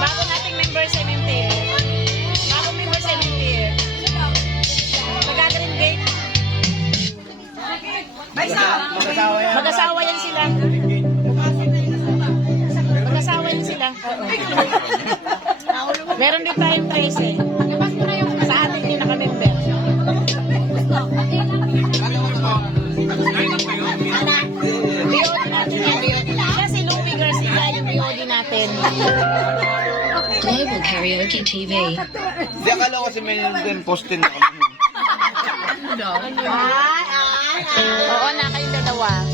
Bago nating member sa MMTF. Bago member sa MMTF. Mag-gathering gate. Mag-asawa yan sila. Mag-asawa yan sila. Meron din tayong 13. Sa atin yung naka-member. BOD natin yan. Siya si Louie Garcia, yung BOD natin. Global Karaoke TV. Hindi, akala ko kasi may nandun postin na kami. Oo na, kayong dalawa.